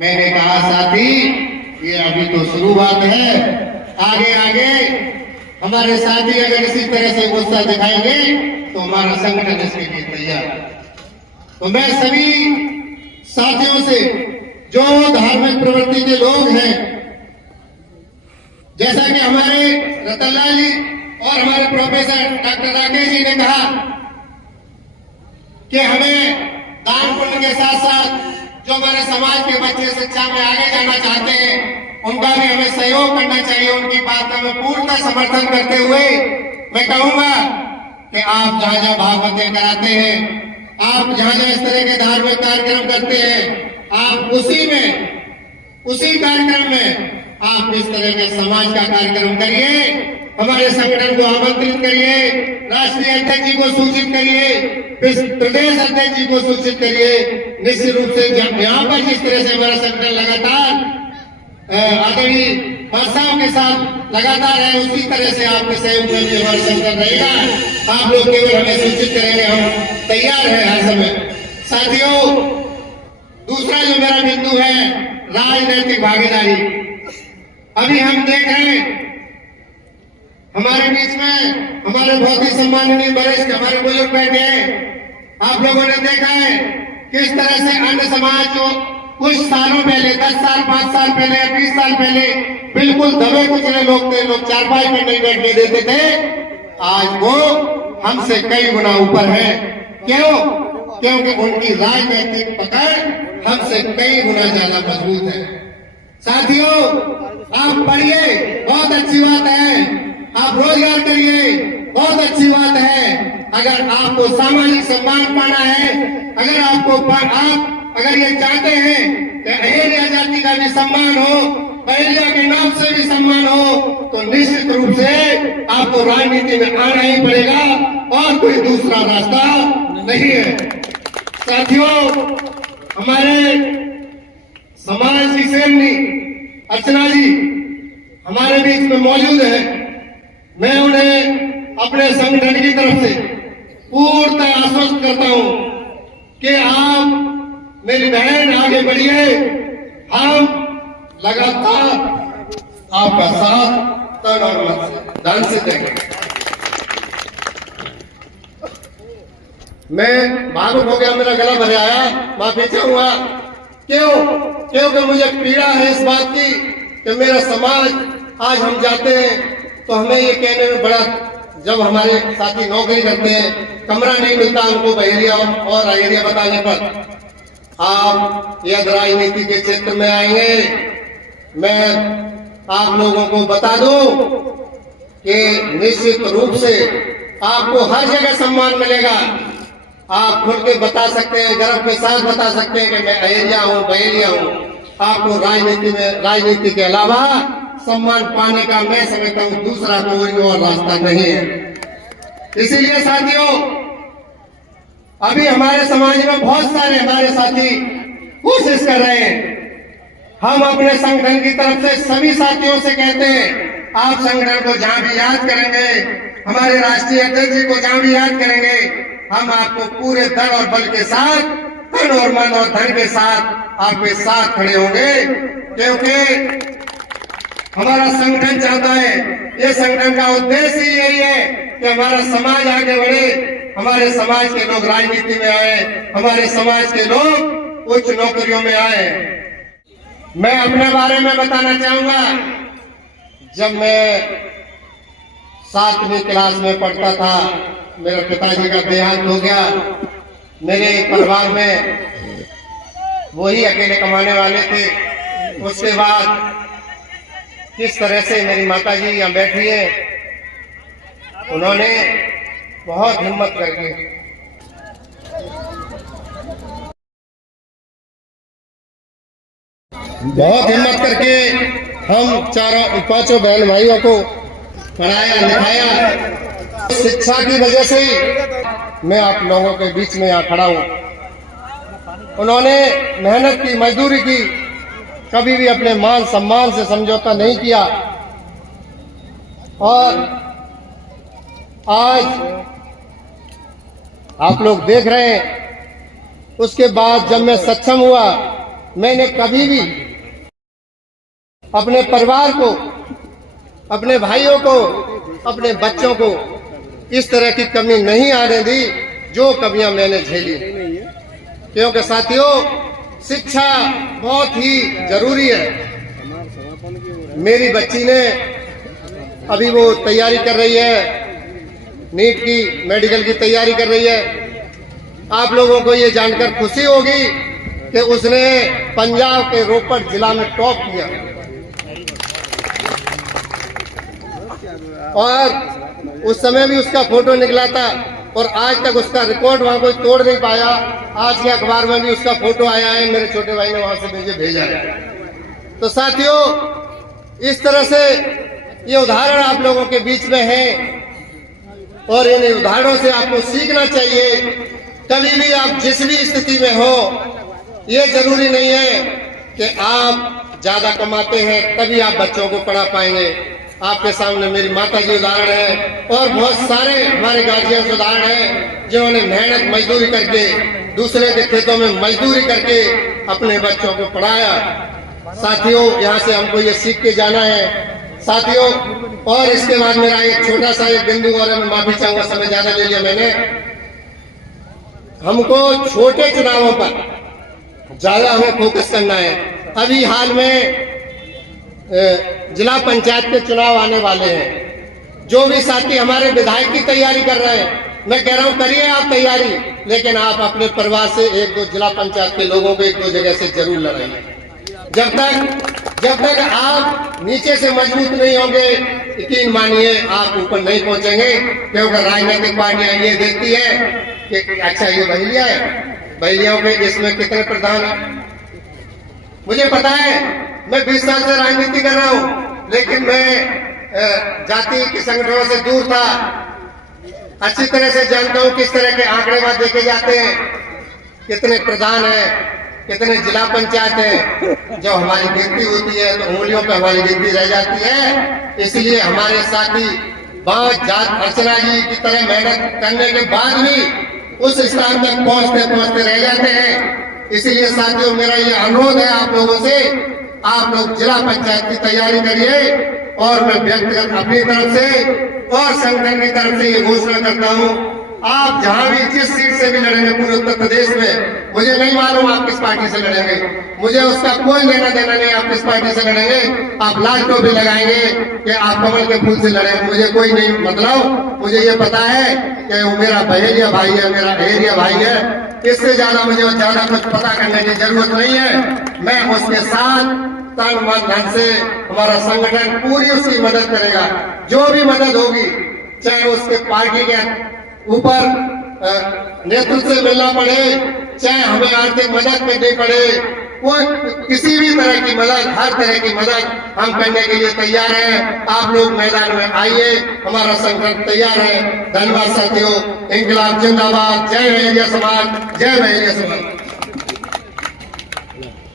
मैंने कहा साथी, ये अभी तो शुरुआत है, आगे आगे हमारे साथी अगर इसी तरह से गुस्सा दिखाएंगे तो हमारा संगठन इसके लिए तैयार है। तो मैं सभी साथियों से, जो धार्मिक प्रवृत्ति के लोग हैं, जैसा कि हमारे रतनलाल जी और हमारे प्रोफेसर डॉक्टर राकेश जी ने कहा कि हमें दान पुण्य के साथ साथ जो हमारे समाज के बच्चे शिक्षा में आगे जाना चाहते हैं, उनका भी हमें सहयोग करना चाहिए। उनकी बात का मैं पूर्णतः समर्थन करते हुए मैं कहूंगा कि आप जहां जहां भागवतें कराते हैं, आप जहां जहां इस तरह के धार्मिक कार्यक्रम करते हैं, आप उसी कार्यक्रम में आप इस तरह के समाज का कार्यक्रम करिए। हमारे संगठन को आमंत्रित करिए, राष्ट्रीय अध्यक्ष जी को सूचित करिए, प्रदेश अध्यक्ष जी को सूचित करिए। निश्चित रूप से यहाँ पर जिस तरह से हमारा संगठन लगातार आदरणीय भाषाओं के साथ लगातार है, उसी तरह से आपके सहयोग में भी हमारा संगठन रहेगा। आप लोग केवल हमें सूचित करेंगे, हम तैयार हैं हर समय। साथियों, दूसरा जो मेरा बिंदु है, राजनैतिक भागीदारी। अभी हम देख रहे हैं हमारे बीच में हमारे बहुत ही सम्माननीय वरिष्ठ हमारे बुजुर्ग बैठे हैं। आप लोगों ने देखा है किस तरह से अन्य समाज जो कुछ सालों पहले 10 साल 5 साल पहले 20 साल पहले बिल्कुल दबे कुचले लोग थे, लोग चारपाई पर नहीं बैठने देते थे, आज वो हमसे कई गुना ऊपर है। क्यों? क्योंकि उनकी राजनीतिक पकड़ हमसे कई गुना ज्यादा मजबूत है। साथियों, आप पढ़िए, बहुत अच्छी बात है। आप रोजगार करिए, बहुत अच्छी बात है। अगर आपको सामाजिक सम्मान पाना है, अगर ये चाहते हैं कि अहिल्या जाति का भी सम्मान हो, अहिल्या के नाम से भी सम्मान हो, तो निश्चित रूप से आपको राजनीति में आना ही पड़ेगा और कोई दूसरा रास्ता नहीं है। साथियों, हमारे समाज की सेवनी अर्चना जी हमारे बीच में मौजूद है। मैं उन्हें अपने संगठन की तरफ से पूर्णतः आश्वस्त करता हूं कि आप मेरी बहन आगे बढ़िए, हम लगातार आपका साथ तन और धन से देंगे। मैं भावुक हो गया, मेरा गला भर आया, माफी चाहूंगा। क्योंकि मुझे पीड़ा है इस बात की कि मेरा समाज, आज हम जाते हैं तो हमें ये कहने में बड़ा, जब हमारे साथी नौकरी करते हैं, कमरा नहीं मिलता उनको बहेलिया और अहेलिया बताने पर। आप यदि राजनीति के क्षेत्र में आएंगे, मैं आप लोगों को बता दूं कि निश्चित रूप से आपको हर जगह सम्मान मिलेगा। आप खुल के बता सकते हैं, गर्व के साथ बता सकते हैं कि मैं अहेलिया हूं, बहेलिया हूं। आपको राजनीति के अलावा सम्मान पाने का मैं समझता हूं दूसरा कोई और रास्ता नहीं है। इसीलिए साथियों, अभी हमारे समाज में बहुत सारे हमारे साथी कोशिश कर रहे हैं। हम अपने संगठन की तरफ से सभी साथियों से कहते हैं, आप संगठन को जहां भी याद करेंगे, हमारे राष्ट्रीय अध्यक्ष जी को जहां भी याद करेंगे, हम आपको पूरे दल और बल के साथ, तन और मन और धन के साथ आपके साथ खड़े होंगे। क्योंकि हमारा संगठन चाहता है, ये संगठन का उद्देश्य ही यही है कि हमारा समाज आगे बढ़े, हमारे समाज के लोग राजनीति में आए, हमारे समाज के लोग उच्च नौकरियों में आए। मैं अपने बारे में बताना चाहूंगा। जब मैं 7वीं क्लास में पढ़ता था, मेरे पिताजी का देहांत हो गया। मेरे परिवार में वही अकेले कमाने वाले थे। उसके बाद किस तरह से मेरी माताजी यहाँ बैठी है, उन्होंने बहुत हिम्मत करके हम पांचों बहन भाइयों को पढ़ाया लिखाया। शिक्षा की वजह से ही मैं आप लोगों के बीच में यहाँ खड़ा हूँ। उन्होंने मेहनत की, मजदूरी की, कभी भी अपने मान सम्मान से समझौता नहीं किया। और आज आप लोग देख रहे हैं, उसके बाद जब मैं सक्षम हुआ मैंने कभी भी अपने परिवार को, अपने भाइयों को, अपने बच्चों को इस तरह की कमी नहीं आने दी जो कमियां मैंने झेली। क्योंकि साथियों, शिक्षा बहुत ही जरूरी है। मेरी बच्ची ने अभी वो तैयारी कर रही है, नीट की, मेडिकल की तैयारी कर रही है। आप लोगों को ये जानकर खुशी होगी कि उसने पंजाब के रोपड़ जिला में टॉप किया और उस समय भी उसका फोटो निकला था और आज तक उसका रिकॉर्ड वहां कोई तोड़ नहीं पाया। आज के अखबार में भी उसका फोटो आया है, मेरे छोटे भाई ने वहां से मुझे भेजा है। तो साथियों, इस तरह से ये उदाहरण आप लोगों के बीच में है और इन उदाहरणों से आपको सीखना चाहिए। कभी भी आप जिस भी स्थिति में हो, ये जरूरी नहीं है कि आप ज्यादा कमाते हैं तभी आप बच्चों को पढ़ा पाएंगे। आपके सामने मेरी माता जी उदाहरण है और बहुत सारे हमारे गार्जियन उदाहरण हैं जिन्होंने मेहनत मजदूरी करके, दूसरे के खेतों में मजदूरी करके अपने बच्चों को पढ़ाया। साथियों, यहाँ से हमको ये सीख के जाना है साथियों। और इसके बाद मेरा एक छोटा सा एक बिंदु और मैं माफी चाहूंगा, समय ज्यादा ले लिया मैंने। हमको छोटे चुनावों पर ज्यादा हमें फोकस करना है। अभी हाल में जिला पंचायत के चुनाव आने वाले हैं। जो भी साथी हमारे विधायक की तैयारी कर रहे हैं, मैं कह रहा हूं करिए आप तैयारी, लेकिन आप अपने परिवार से एक दो जिला पंचायत के लोगों को एक दो जगह से जरूर लड़ाइए। जब तक आप नीचे से मजबूत नहीं होंगे, यकीन मानिए आप ऊपर नहीं पहुंचेंगे। क्योंकि राजनीतिक पार्टियां ये देखती है कि अच्छा ये बहेलिया है, बहेलियाओं के इसमें कितने प्रधान हैं। मुझे पता है, मैं 20 साल से राजनीति कर रहा हूं, लेकिन मैं जाति के संगठनों से दूर था। अच्छी तरह से जानता हूं किस तरह के आंकड़ेबाज देखे जाते हैं, कितने प्रधान हैं, कितने जिला पंचायत है। जब हमारी गिनती होती है तो उंगलियों पे हमारी गिनती रह जाती है। इसलिए हमारे साथी बात जात अर्चना जी की तरह मेहनत करने के बाद भी उस स्थान तक पहुंचते पहुंचते रह जाते हैं। इसलिए साथियों, मेरा ये अनुरोध है आप लोगों से, आप लोग जिला पंचायत की तैयारी करिए। और मैं व्यक्तिगत अपनी तरफ से और संगठन की तरफ से ये घोषणा करता हूँ, आप जहां भी जिस सीट से भी लड़ेंगे पूरे उत्तर प्रदेश में, मुझे नहीं मालूम आप किस पार्टी से लड़ेंगे, मुझे उसका कोई लेना देना नहीं। आप किस पार्टी से लड़ेंगे, आप लाल टोपी लगाएंगे कि आप कमल के फूल से लड़ेंगे, मुझे कोई नहीं मतलब। मुझे ये पता है कि वो मेरा बहेलिया भाई है, मेरा एरिया भाई है। इससे ज्यादा मुझे ज्यादा कुछ पता करने की जरूरत नहीं है। मैं उसके साथ तन मन धन से, हमारा संगठन पूरी उसकी मदद करेगा। जो भी मदद होगी, चाहे उसके पार्टी के ऊपर नेतृत्व से मिलना पड़े, चाहे हमें आर्थिक मदद करनी पड़े, वो किसी भी तरह की मदद, हर तरह की मदद हम करने के लिए तैयार हैं। आप लोग मैदान में आइए, हमारा संगठन तैयार है। धन्यवाद साथियों। इंकलाब जिंदाबाद। जय बहेलिया समाज, जय बहेलिया समाज।